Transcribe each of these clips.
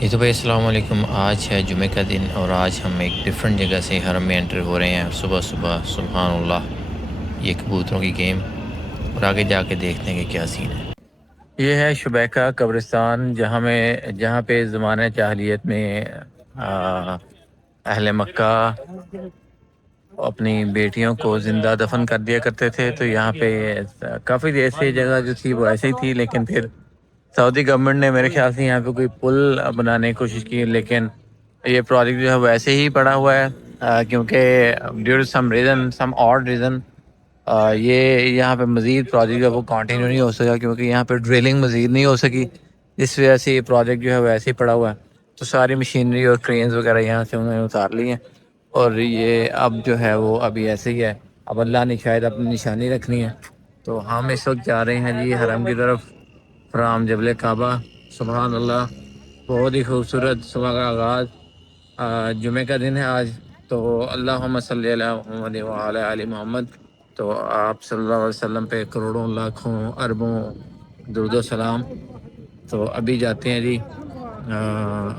یہ تو بھائی السلام علیکم. آج ہے جمعہ کا دن اور آج ہم ایک ڈیفرنٹ جگہ سے حرم میں انٹر ہو رہے ہیں صبح صبح. سبحان اللہ، یہ کبوتروں کی گیم، اور آگے جا کے دیکھتے ہیں کہ کیا سین ہے. یہ ہے شبیکہ قبرستان، جہاں پہ زمانہ جاہلیت میں اہل مکہ اپنی بیٹیوں کو زندہ دفن کر دیا کرتے تھے. تو یہاں پہ کافی ایسی جگہ جو تھی وہ ایسے ہی تھی، لیکن پھر سعودی گورنمنٹ نے میرے خیال سے یہاں پہ کوئی پل بنانے کی کوشش کی، لیکن یہ پروجیکٹ جو ہے وہ ایسے ہی پڑا ہوا ہے کیونکہ due to some reason, some odd reason, یہ یہاں پہ مزید پروجیکٹ وہ کنٹینیو نہیں ہو سکا، کیونکہ یہاں پہ ڈرلنگ مزید نہیں ہو سکی. اس وجہ سے یہ پروجیکٹ جو ہے وہ ایسے ہی پڑا ہوا ہے. تو ساری مشینری اور کرینز وغیرہ یہاں سے انہوں نے اتار لی ہیں، اور یہ اب جو ہے وہ ابھی ایسے ہی ہے. اب اللہ نے شاید اپنی نشانی رکھنی ہے. تو ہم اس وقت جا رہے ہیں جی حرم کی طرف فرام جبل کعبہ. سبحان اللہ، بہت ہی خوبصورت صبح کا آغاز. جمعہ کا دن ہے آج، تو اللہم صلی علی محمد وعلی آل محمد. تو آپ صلی اللہ علیہ وسلم پہ کروڑوں لاکھوں اربوں درود و سلام. تو ابھی جاتے ہیں جی،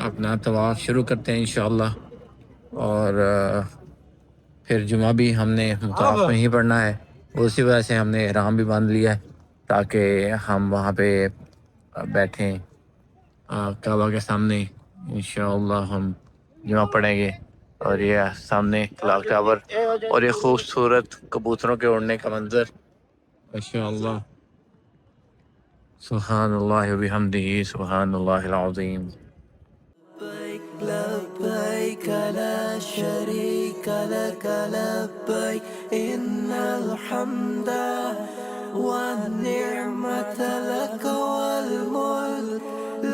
اپنا طواف شروع کرتے ہیں انشاءاللہ. اور پھر جمعہ بھی ہم نے طواف میں ہی پڑھنا ہے، اسی وجہ سے ہم نے احرام بھی باندھ لیا ہے تاکہ ہم وہاں پہ بیٹھیں کعبہ کے سامنے. انشاءاللہ ہم جمعہ پڑھیں گے. اور یہ سامنے کلاک ٹاور اور یہ خوبصورت کبوتروں کے اڑنے کا منظر. ماشاءاللہ، سبحان اللہ وبحمدہ، سبحان اللہ العظیم. لبيك لبيك لا شريك لك لبيك إن الحمد والنعمة لك والملك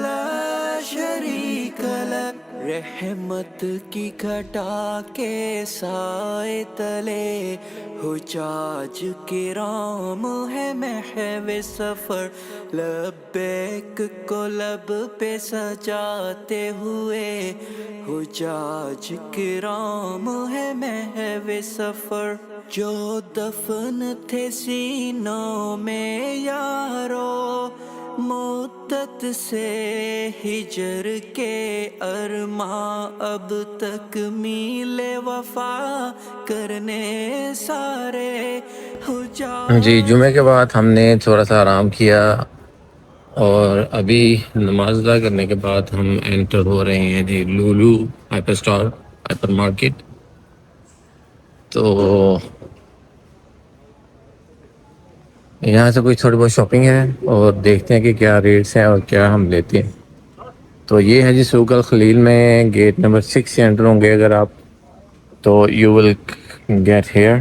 لا شريك لك. رحمت کی گھٹا کے سائے تلے حجاج کرام ہے محو سفر. لبیک کو لب پہ سجاتے ہوئے حجاج کرام ہے محو سفر. جو دفن تھے سینوں میں یارو مدت سے ہجر کے ارماں اب تک میل وفا کرنے سارے جی، حجاج. جمعے کے بعد ہم نے تھوڑا سا آرام کیا، اور ابھی نماز ادا کرنے کے بعد ہم انٹر ہو رہے ہیں جی Lulu hyper store, hypermarket. تو یہاں سے کچھ تھوڑی بہت شاپنگ ہے اور دیکھتے ہیں کہ کیا ریٹس ہیں اور کیا ہم لیتے ہیں. تو یہ ہے جی سوق الخلیل میں گیٹ نمبر 6 سے انٹر ہوں گے اگر آپ، تو یو ول گیٹ ہیئر.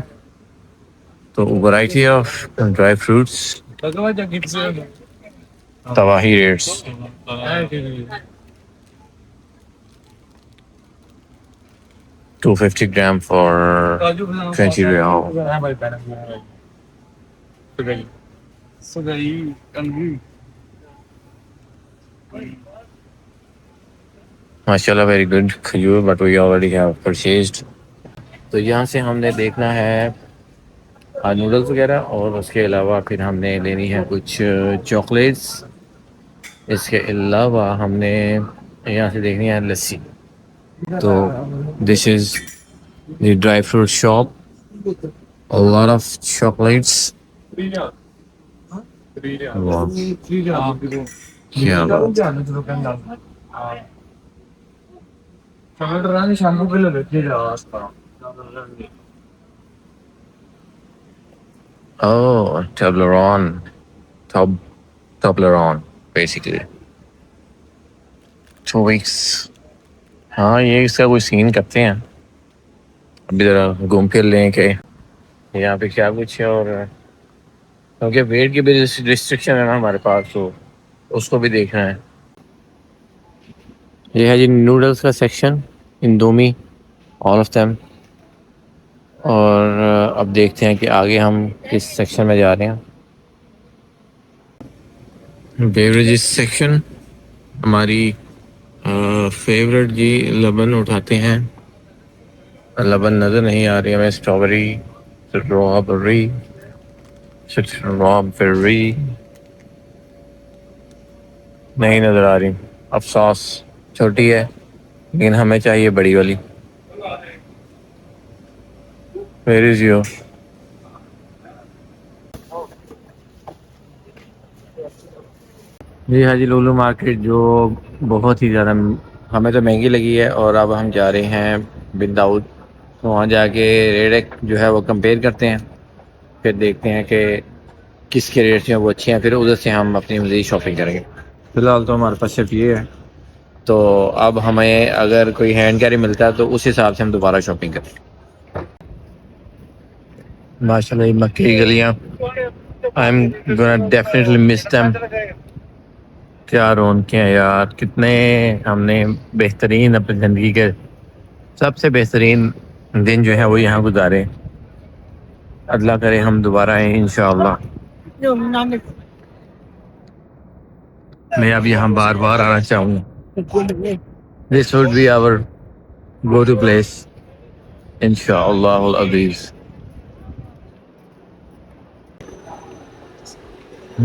تو ورائٹی آف ڈرائی فروٹس، تواہی ریٹس. 250 gram for 20 riyal. ماشاءاللہ ویری گڈ کھجور، but we already have purchased. تو یہاں سے ہم نے دیکھنا ہے نوڈلس وغیرہ، اور اس کے علاوہ پھر ہم نے لینی ہے کچھ چاکلیٹس. اس کے علاوہ ہم نے یہاں سے دیکھنی ہے لسی. تو this is the dry fruit shop. A lot of chocolates. Wow. کیا بات ہے. Oh, Toblerone. Toblerone, basically. 2 weeks. ہاں، یہ اس کا کوئی سین کرتے ہیں. ابھی ذرا گھوم پھر لیں کہ یہاں پہ کیا کچھ ہے، اور کیونکہ ویٹ کی بھی ریسٹرکشن ہے نا ہمارے پاس، تو اس کو بھی دیکھنا ہے. یہ ہے جی نوڈلس کا سیکشن، اندومی، آل آف دیم. اور اب دیکھتے ہیں کہ آگے ہم کس سیکشن میں جا رہے ہیں. بیوریجز سیکشن، ہماری فیوریٹ جی لبن اٹھاتے ہیں. لبن نظر نہیں آ رہی ہمیں. اسٹرابری، اسٹرابری نہیں نظر آ رہی، افسوس. چھوٹی ہے لیکن ہمیں چاہیے بڑی والی. Where is you? جی ہاں جی، لولو مارکیٹ جو بہت ہی زیادہ ہمیں تو مہنگی لگی ہے، اور اب ہم جا رہے ہیں بن داؤد. تو وہاں جا کے ریٹ جو ہے وہ کمپیئر کرتے ہیں، پھر دیکھتے ہیں کہ کس کے ریٹ ہیں وہ اچھے ہیں، پھر ادھر سے ہم اپنی مزید شاپنگ کریں گے. فی الحال تو ہمارے پاس صرف یہ ہے، تو اب ہمیں اگر کوئی ہینڈ کیری ملتا ہے تو اس حساب سے ہم دوبارہ شاپنگ کریں. ماشاء اللہ مکے کی گلیاں، I am gonna definitely miss them. کیا رونقیں ہیں یار، کتنے ہم نے بہترین اپنی زندگی کے سب سے بہترین دن جو ہے وہ یہاں گزارے. اللہ کرے ہم دوبارہ آئیں انشاءاللہ. میں اب یہاں بار بار آنا چاہوں گا. This would be our go to place انشاءاللہ العزیز.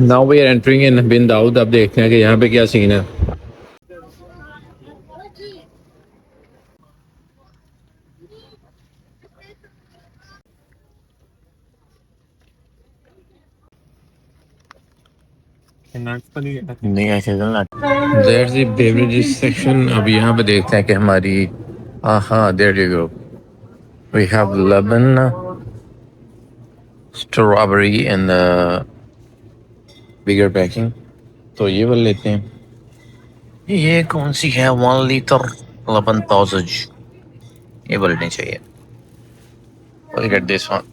Now we are entering in بن داؤد. اب دیکھتے ہیں کہ یہاں پہ کیا سین ہے. نہیں ایسے There's the beverages section. اب یہاں پہ دیکھتے ہیں کہ ہماری there you go. We have lemon, strawberry and bigger packing. تو یہ والا لیتے ہیں. یہ کون سی ہے؟ 1 لیٹر لبن تازج. یہ بولنے چاہیے. We'll get this one.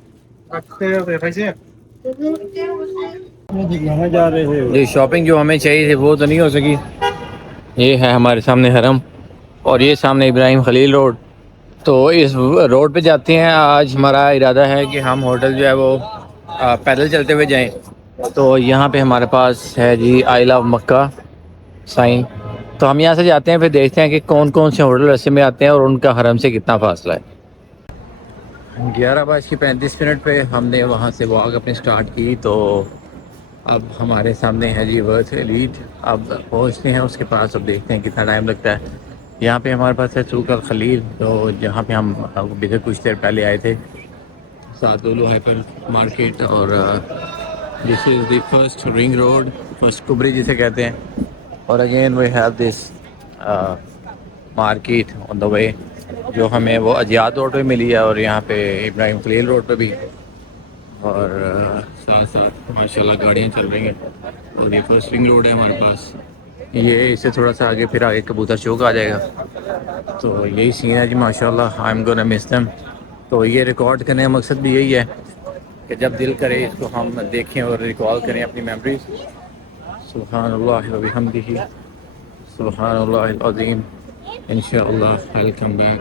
یہ شاپنگ جو ہمیں چاہیے تھی وہ تو نہیں ہو سکی. یہ ہے ہمارے سامنے حرم، اور یہ سامنے ابراہیم خلیل روڈ. تو اس روڈ پہ جاتے ہیں. آج ہمارا ارادہ ہے کہ ہم ہوٹل جو ہے وہ پیدل چلتے ہوئے جائیں. تو یہاں پہ ہمارے پاس ہے جی آئی لو مکہ سائن. تو ہم یہاں سے جاتے ہیں، پھر دیکھتے ہیں کہ کون کون سے ہوٹل رستے میں آتے ہیں اور ان کا حرم سے کتنا فاصلہ ہے. 11:35 پہ ہم نے وہاں سے واک اپنی سٹارٹ کی. تو اب ہمارے سامنے ہے جی ورتھ ایلیٹ. اب پہنچتے ہیں اس کے پاس. اب دیکھتے ہیں کتنا ٹائم لگتا ہے. یہاں پہ ہمارے پاس ہے سوق الخلیل، تو جہاں پہ ہم ابھی کچھ دیر پہلے آئے تھے. ساتھ لولو ہائپر مارکیٹ، اور this is the first ring road, first کبری جسے کہتے ہیں. اور again we have this market on the way, جو ہمیں وہ اجیاد روڈ پہ ملی ہے، اور یہاں پہ ابراہیم خلیل روڈ پہ بھی. اور ساتھ ساتھ ماشاء اللہ گاڑیاں چل رہی ہیں. اور یہ فرسٹ رنگ روڈ ہے ہمارے پاس. یہ اس سے تھوڑا سا آگے پھر آگے کبوتر چوک آ جائے گا. تو یہی سین ہے جی ماشاء اللہ. I am gonna miss them. تو یہ ریکارڈ کرنے کا مقصد بھی یہی ہے کہ جب دل کرے اس کو ہم دیکھیں اور ریکال کریں اپنی میموریز. سبحان اللہ و بحمدہ، سبحان اللہ العظیم. انشاءاللہ I'll come back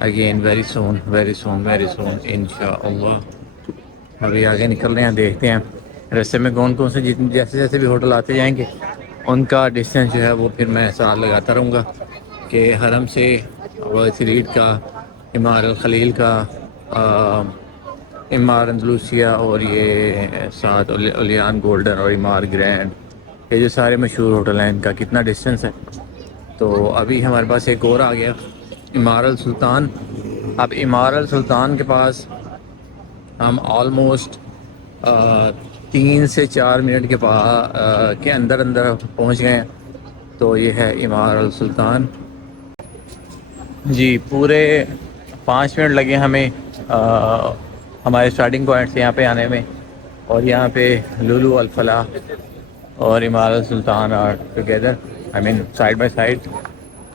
again very soon, very soon, very soon انشاءاللہ. ابھی آگے نکل رہے ہیں، دیکھتے ہیں رستے میں کون کون سے جیسے جیسے بھی ہوٹل آتے جائیں گے ان کا ڈسٹینس جو ہے وہ پھر میں ساتھ لگاتا رہوں گا، کہ حرم سے ورتھ ایلیٹ کا، امار الخلیل کا، امار اندلوسیہ، اور یہ ساتھ الیان گولڈن اور امار گرینڈ، یہ جو سارے مشہور ہوٹل ہیں ان کا کتنا ڈسٹینس ہے. تو ابھی ہمارے پاس ایک اور آ گیا، امار السلطان. اب امار السلطان کے پاس ہم آلموسٹ 3 سے 4 منٹ کے اندر پہنچ گئے ہیں. تو یہ ہے امار السلطان جی. پورے 5 منٹ لگے ہمیں ہمارے اسٹارٹنگ پوائنٹ سے یہاں پہ آنے میں. اور یہاں پہ لولو، الفلاح اور امار السلطان are together, I mean side by side.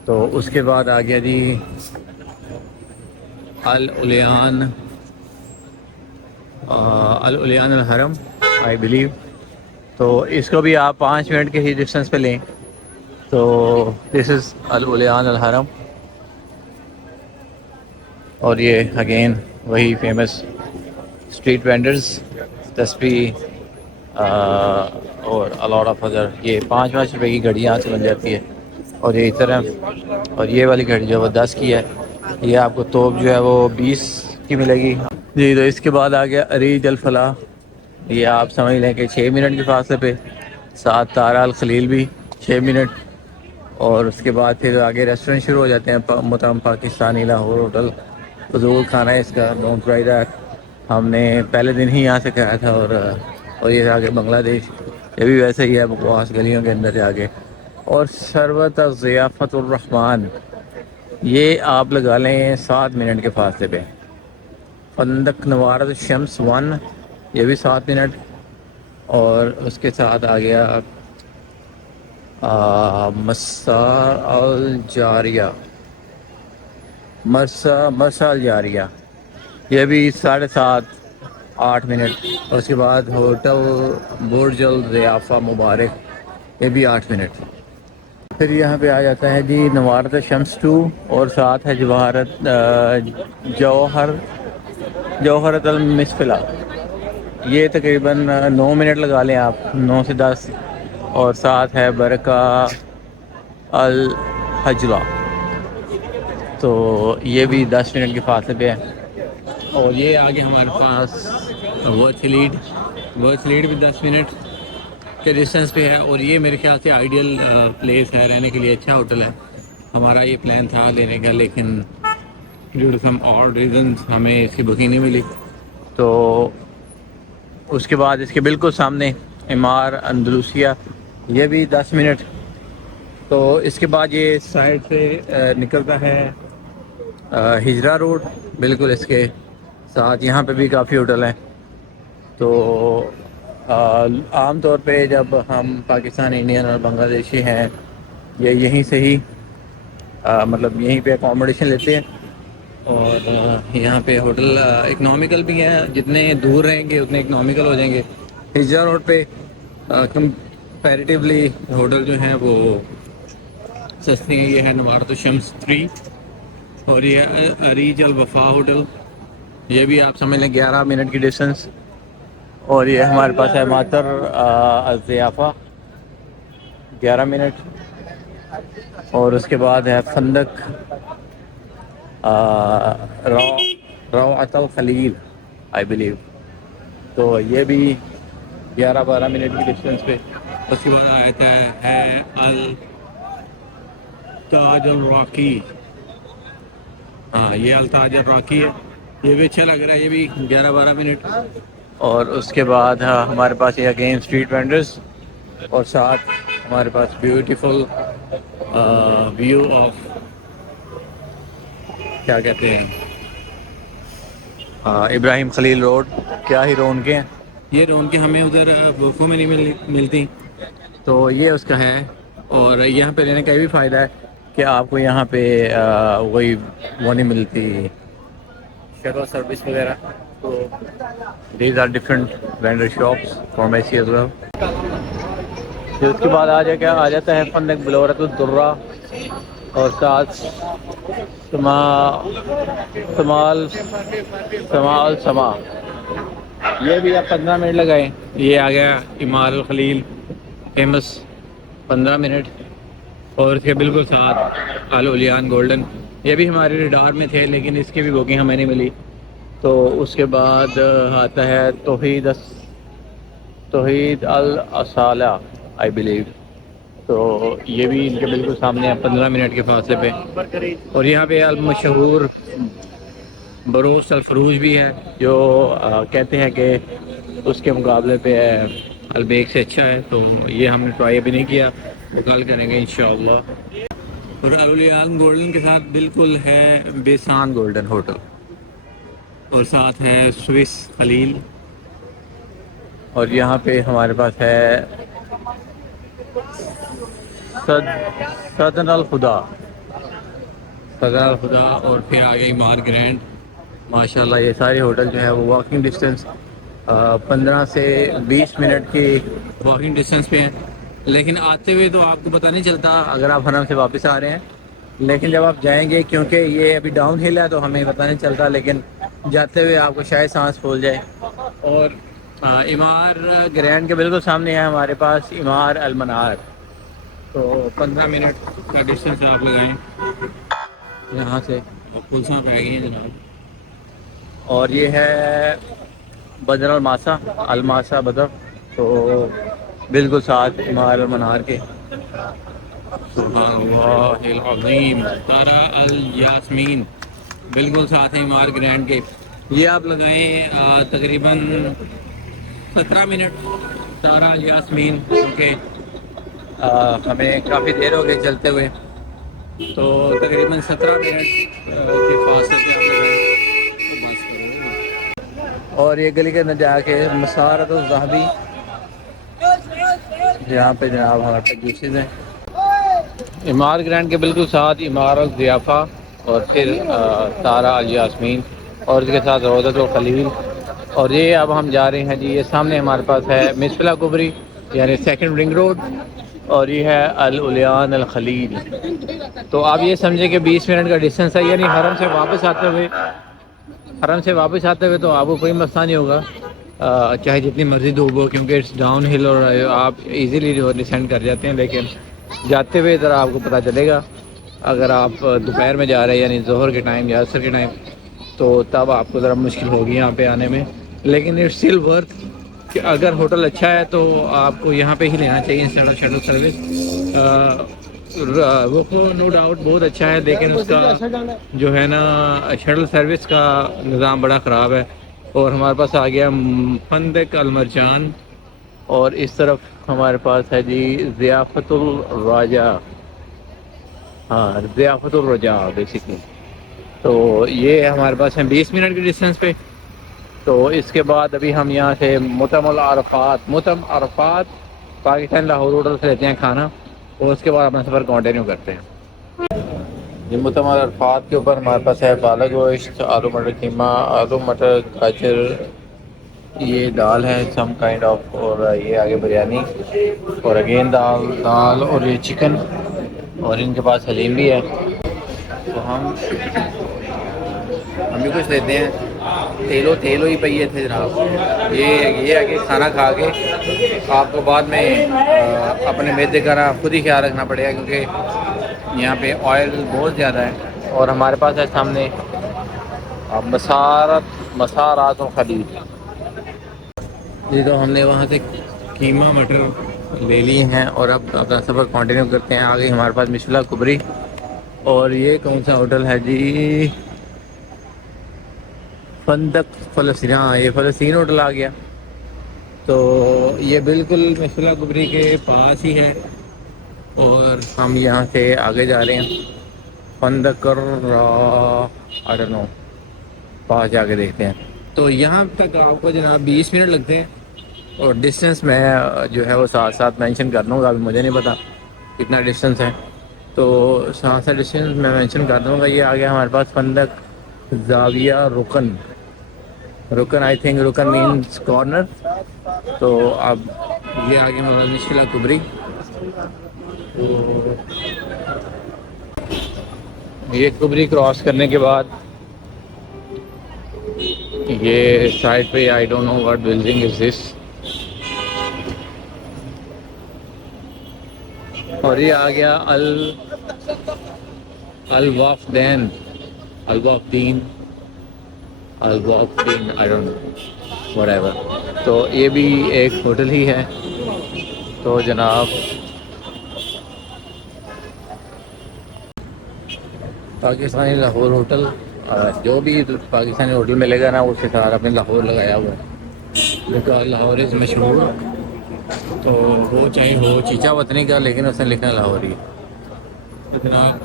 تو اس کے بعد آ گیا جی الالیان الحرم آئی بلیو. تو اس کو بھی آپ 5 منٹ کے ہی ڈسٹینس پہ لیں. تو دس از الالیان الحرم. اور یہ اگین وہی فیمس اسٹریٹ وینڈرز، تسبیح اور الاٹ آف ادر. یہ 5 روپے کی گھڑی یہاں سے بن جاتی ہے. اور یہ طرح، اور یہ والی گھڑی جو ہے وہ 10 کی ہے. یہ آپ کو توپ جو ہے وہ 20 کی ملے گی جی. تو اس کے بعد آ گیا اریج الفلاح. یہ آپ سمجھ لیں کہ 6 منٹ کے فاصلے پہ. ساتھ تارا الخلیل بھی 6 منٹ. اور اس کے بعد پھر آگے ریسٹورنٹ شروع ہو جاتے ہیں. محترم پاکستانی لاہور ہوٹل فضول کھانا ہے اس کا، ڈونٹ ٹرائی دیٹ. ہم نے پہلے دن ہی یہاں سے کھایا تھا. اور یہ آگے بنگلہ دیش، یہ بھی ویسے ہی ہے بکواس گلیوں کے اندر جا کے. اور شربت ضیافت الرحمان، یہ آپ لگا لیں 7 منٹ کے فاصلے پہ. فندق نوارد الشمس 1، یہ بھی 7 منٹ. اور اس کے ساتھ آ گیا مسار الجاریہ، مرسا الجاریہ، یہ بھی 7.5 8 منٹ. اور اس کے بعد ہوٹل برج الضیافہ مبارک، یہ بھی 8 منٹ. پھر یہاں پہ آ جاتا ہے جی نوارد شمس 2، اور ساتھ ہے جوہرت المسفلا، یہ تقریباً 9 منٹ لگا لیں آپ، 9 سے 10. اور ساتھ ہے برکہ الحجرہ، تو یہ بھی 10 منٹ کے فاصلے پہ ہے. اور یہ آگے ہمارے پاس ورتھ لیڈ بھی 10 منٹ کے ڈسٹینس پہ ہے. اور یہ میرے خیال سے آئیڈیل پلیس ہے رہنے کے لیے، اچھا ہوٹل ہے. ہمارا یہ پلان تھا لینے کا، لیکن due to some odd reasons ہمیں اس کی بکنگ نہیں ملی. تو اس کے بعد اس کے بالکل سامنے عمار اندلوسیہ، یہ بھی 10 منٹ. تو اس کے بعد یہ سائڈ سے نکلتا ہے ہجرا روڈ، بالکل اس کے ساتھ یہاں پہ بھی کافی ہوٹل ہیں. تو عام طور پہ جب ہم پاکستان، انڈین اور بنگلہ دیشی ہیں، یہ یہیں سے ہی مطلب یہیں پہ اکاموڈیشن لیتے ہیں. اور یہاں پہ ہوٹل اکنامیکل بھی ہیں، جتنے دور رہیں گے اتنے اکنامیکل ہو جائیں گے. ہجرا روڈ پہ کمپیریٹیولی ہوٹل جو ہیں وہ سستے ہیں. یہ ہے نوارد الشمس 3، اور یہ ہے اریج الوفا ہوٹل، یہ بھی آپ سمجھ لیں 11 منٹ کی ڈسٹینس. اور یہ ہمارے پاس ہے ماتر الضیافہ، 11 منٹ. اور اس کے بعد ہے فندق روعۃ الخلیل آئی بلیو، تو یہ بھی 11 12 منٹ کی ڈسٹینس پہ. اس کے بعد آتا ہے التاج الراقی، ہاں یہ التاج الراقی ہے، یہ بھی اچھا لگ رہا ہے، یہ بھی 11 12 منٹ. اور اس کے بعد ہمارے پاس یہ اگین اسٹریٹ وینڈرز، اور ساتھ ہمارے پاس بیوٹیفل ویو آف کیا کہتے ہیں ابراہیم خلیل روڈ. کیا ہی رونقیں ہیں، یہ رونقیں ہمیں ادھر برفوں میں نہیں ملتی، تو یہ اس کا ہے. اور یہاں پہ رہنے کا یہ بھی فائدہ ہے کہ آپ کو یہاں پہ وہی وہ نہیں ملتی شٹل سروس وغیرہ. تو these are different vendor shops from ایسی ایز ویل. پھر اس کے بعد آ جاتا ہے فندق بلورت الدرہ، اور ساتھ سما، یہ بھی آپ 15 منٹ لگائیں. یہ آ گیا عمار الخلیل فیمس، 15 منٹ. اور اس کے بالکل ساتھ الاولیان گولڈن، یہ بھی ہمارے ریڈار میں تھے لیکن اس کی بھی بکنگ ہمیں نہیں ملی. تو اس کے بعد آتا ہے توحید الاصالہ آئی بلیو، تو یہ بھی ان کے بالکل سامنے ہے 15 منٹ کے فاصلے پہ. اور یہاں پہ المشہور بروس الفروج بھی ہے، جو کہتے ہیں کہ اس کے مقابلے پہ البیک سے اچھا ہے. تو یہ ہم نے ٹرائی ابھی نہیں کیا، وہ کل کریں گے انشاءاللہ. اور الاولیان گولڈن کے ساتھ بالکل ہے بیسان گولڈن ہوٹل، اور ساتھ ہے سوئس خلیل. اور یہاں پہ ہمارے پاس ہے سدن الخدا، اور پھر آ گئی مار گرینڈ. ماشاءاللہ یہ سارے ہوٹل جو ہے وہ واکنگ ڈسٹینس 15 سے 20 منٹ کی واکنگ ڈسٹینس پہ ہیں. لیکن آتے ہوئے تو آپ کو پتہ نہیں چلتا اگر آپ حرم سے واپس آ رہے ہیں، لیکن جب آپ جائیں گے کیونکہ یہ ابھی ڈاؤن ہل ہے تو ہمیں پتہ نہیں چلتا، لیکن جاتے ہوئے آپ کو شاید سانس پھول جائے. اور عمار گرینڈ کے بالکل سامنے ہے ہمارے پاس عمار المنار، تو 15 منٹ کا ڈسٹینس آپ لگائیں یہاں سے. پلساں پہ گئی ہیں جناب. اور یہ ہے بدر الماسا بدر، تو بالکل ساتھ عمار المنار کے. سبحان اللہ العظیم، تارا الیاسمین، بالکل ساتھ ہیں مار گرینڈ کے. یہ آپ لگائیں تقریباً 17 منٹ تارا الیاسمین، کیونکہ ہمیں کافی دیر ہو گئی چلتے ہوئے، تو تقریباً 17 منٹ کے فاصلے پہ ہم لگائیں تو بس کرو. اور یہ گلی کے اندر جا کے مسارت الذہبی، یہاں پہ جناب ہمارے پاس جوسز ہیں. امار گرینڈ کے بالکل ساتھ امارت ضیافہ، اور پھر تارا الیاسمین، اور اس کے ساتھ روضۃ الخلیل. اور یہ اب ہم جا رہے ہیں جی، یہ سامنے ہمارے پاس ہے مسفلا کبری یعنی سیکنڈ رنگ روڈ، اور یہ ہے الالیان الخلیل. تو آپ یہ سمجھیں کہ 20 منٹ کا ڈسٹینس ہے، یعنی حرم سے واپس آتے ہوئے تو آپ کو کوئی مسئلہ نہیں ہوگا، چاہے جتنی مرضی دھوپ ہو، کیونکہ اٹس ڈاؤن ہل اور آپ ایزیلی ڈسینڈ کر جاتے ہیں. لیکن جاتے ہوئے ذرا آپ کو پتہ چلے گا، اگر آپ دوپہر میں جا رہے ہیں یعنی ظہر کے ٹائم یا عصر کے ٹائم، تو تب آپ کو ذرا مشکل ہوگی یہاں پہ آنے میں. لیکن اٹس اسٹل ورتھ کہ اگر ہوٹل اچھا ہے تو آپ کو یہاں پہ ہی لینا چاہیے انسٹیڈ آف شٹل سروس. وہ نو ڈاؤٹ بہت اچھا ہے، لیکن اس کا جو ہے نا شٹل سروس کا نظام بڑا خراب ہے. اور ہمارے پاس آ گیا فندق المرجان، اور اس طرف ہمارے پاس ہے جی ضیافت الراجہ، ہاں ضیافت الرجا بیسکلی. تو یہ ہمارے پاس ہیں 20 منٹ کی ڈسٹینس پہ. تو اس کے بعد ابھی ہم یہاں سے متم عرفات پاکستان لاہور ہوٹل سے لیتے ہیں کھانا، اور اس کے بعد اپنا سفر کنٹینیو کرتے ہیں. یہ متم عرفات کے اوپر ہمارے پاس ہے پالک گوشت، آلو مٹر قیمہ، آلو مٹر گاجر، یہ دال ہے سم کائنڈ آف، اور یہ آگے بریانی، اور اگین دال اور یہ چکن، اور ان کے پاس حلیم بھی ہے. تو ہم بھی کچھ لیتے ہیں. تیلو ہی پہیے تھے جناب. یہ ہے کہ کھانا کھا کے آپ کو بعد میں اپنے معدے کا خود ہی خیال رکھنا پڑے گا، کیونکہ یہاں پہ آئل بہت زیادہ ہے. اور ہمارے پاس ہے سامنے مسارات و خلیل. جی تو ہم نے وہاں سے قیمہ مٹر لے لیے ہیں، اور اب اپنا سفر کنٹینیو کرتے ہیں. آگے ہمارے پاس مسفلا کبری، اور یہ کون سا ہوٹل ہے جی، فندق فلسطین، ہاں یہ فلسطین ہوٹل آ گیا. تو یہ بالکل مسفلا کبری کے پاس ہی ہے، اور ہم یہاں سے آگے جا رہے ہیں فندق آئی ڈونٹ نو، پاس جا کے دیکھتے ہیں. تو یہاں تک آپ کو جناب 20 منٹ لگتے ہیں، اور ڈسٹینس میں جو ہے وہ ساتھ ساتھ مینشن کر دوں گا. ابھی مجھے نہیں پتا کتنا ڈسٹینس ہے، تو ساتھ ساتھ ڈسٹینس میں مینشن کر دوں گا. یہ آ گیا ہمارے پاس فندق زاویہ رکن آئی تھنک رکن مینس کارنر. تو اب یہ آگے ہمارا مسفلا کبری. تو یہ کبری کراس کرنے کے بعد یہ سائڈ پہ I don't know what building is this, اور یہ آ گیا الوافدین I don't know whatever. تو یہ بھی ایک ہوٹل ہی ہے. تو جناب پاکستانی لاہور ہوٹل، جو بھی پاکستانی ہوٹل ملے گا نا اس کے ساتھ اپنے لاہور لگایا ہوا ہے، کیونکہ لاہور از مشہور. تو وہ چاہے ہو چیچا وطنی کا، لیکن اس نے لکھا لاہوری. تو جناب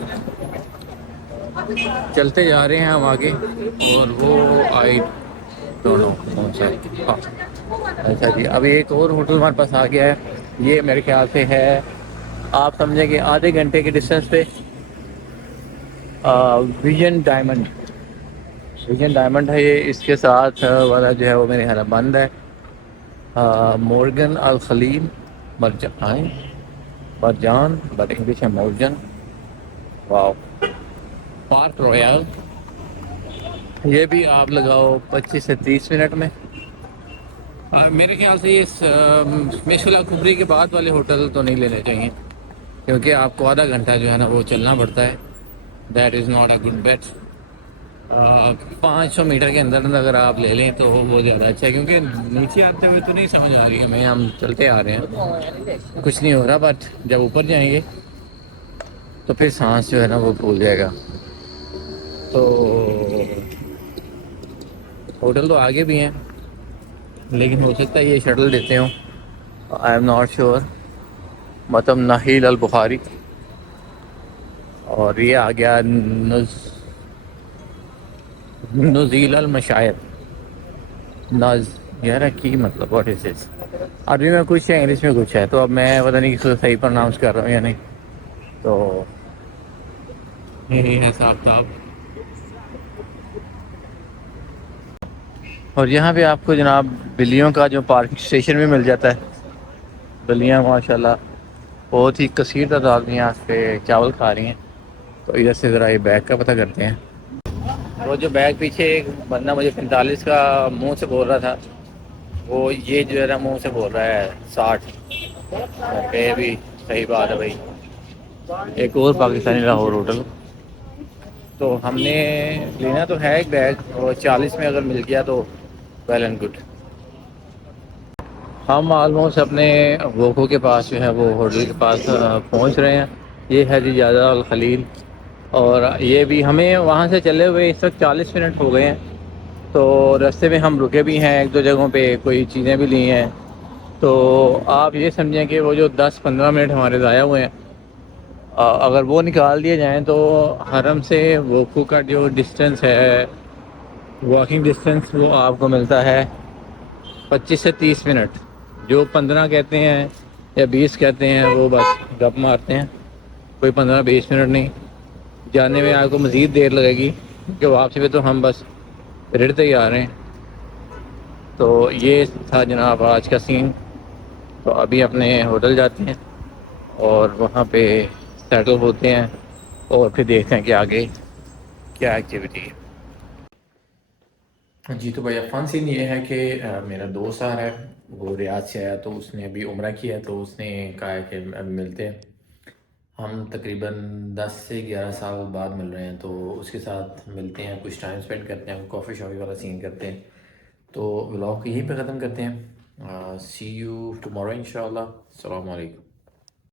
چلتے جا رہے ہیں ہم آگے، اور وہ آئی ڈونٹ نو کون سا. اچھا جی، ابھی ایک اور ہوٹل ہمارے پاس آ گیا ہے. یہ میرے خیال سے ہے، آپ سمجھیں کہ آدھے گھنٹے کے ڈسٹینس پہ ویژن ڈائمنڈ ہے. یہ اس کے ساتھ والا جو ہے وہ میرے خیال بند ہے. Morgan al-Khalil Marjan, but English ہے مورجن. واو. پارک رویال، یہ بھی آپ لگاؤ 25 سے 30 منٹ میں. میرے خیال سے یہ مسفلا کبری کے بعد والے ہوٹل تو نہیں لینے چاہیے، کیونکہ آپ کو آدھا گھنٹہ جو ہے نا وہ چلنا پڑتا ہے. That is not a good bet. 500 metre کے اندر اگر آپ لے لیں تو وہ زیادہ اچھا ہے، کیونکہ نیچے آتے ہوئے تو نہیں سمجھ آ رہی ہے ہمیں، ہم چلتے آ رہے ہیں کچھ نہیں ہو رہا. بٹ جب اوپر جائیں گے تو پھر سانس جو ہے نا وہ پھول جائے گا. تو ہوٹل تو آگے بھی ہیں لیکن ہو سکتا ہے یہ شٹل دیتے ہوں, آئی ایم ناٹ شیور. مطلب نہیل البخاری, اور یہ آ گیا نزیل المشاعر. یار کی مطلب واٹ از دس؟ عربی میں کچھ ہے, انگلش میں کچھ ہے, تو اب میں پتہ نہیں کس کو صحیح پرناؤنس کر رہا ہوں یا نہیں. تو یہی ہے صاحب صاحب. اور یہاں پہ آپ کو جناب بلیوں کا جو پارکنگ اسٹیشن بھی مل جاتا ہے. بلیاں ماشاءاللہ بہت ہی کثیر تعداد میں یہاں پہ چاول کھا رہی ہیں. تو ادھر سے ذرا یہ بیگ کا پتہ کرتے ہیں. وہ جو بیگ پیچھے ایک بندہ مجھے 45 کا منہ سے بول رہا تھا, وہ یہ جو ہے نا منہ سے بول رہا ہے 60. یہ بھی صحیح بات ہے بھائی. ایک اور پاکستانی لاہور ہوٹل. تو ہم نے لینا تو ہے ایک بیگ, اور 40 میں اگر مل گیا تو ویل اینڈ گڈ. ہم آلموسٹ اپنے ووکو کے پاس جو ہے وہ ہوٹل کے پاس پہنچ رہے ہیں. یہ ہے جی جادہ الخلیل, اور یہ بھی ہمیں وہاں سے چلے ہوئے اس وقت 40 منٹ ہو گئے ہیں. تو رستے میں ہم رکے بھی ہیں ایک دو جگہوں پہ, کوئی چیزیں بھی لی ہیں. تو آپ یہ سمجھیں کہ وہ جو 10-15 منٹ ہمارے ضائع ہوئے ہیں, اگر وہ نکال دیے جائیں تو حرم سے ووکو کا جو ڈسٹینس ہے, واکنگ ڈسٹینس, وہ آپ کو ملتا ہے 25 سے 30 منٹ. جو 15 کہتے ہیں یا 20 کہتے ہیں وہ بس گپ مارتے ہیں. کوئی 15-20 منٹ نہیں. جانے میں آپ کو مزید دیر لگے گی, کیونکہ واپسی پہ تو ہم بس رڑتے ہی آ رہے ہیں. تو یہ تھا جناب آج کا سین. تو ابھی اپنے ہوٹل جاتے ہیں اور وہاں پہ سیٹل ہوتے ہیں, اور پھر دیکھتے ہیں کہ آگے کیا ایکٹیویٹی ہے. جی تو بھائی فن سین یہ ہے کہ میرا دوست آ رہا ہے, وہ ریاض سے آیا, تو اس نے ابھی عمرہ کیا, تو اس نے کہا ہے کہ اب ملتے ہیں. ہم تقریباً 10 سے 11 سال بعد مل رہے ہیں, تو اس کے ساتھ ملتے ہیں, کچھ ٹائم اسپینڈ کرتے ہیں, کافی شاپی والا سین کرتے ہیں. تو ولاگ کو یہیں پہ ختم کرتے ہیں. سی یو ٹمارو انشاءاللہ. السلام علیکم.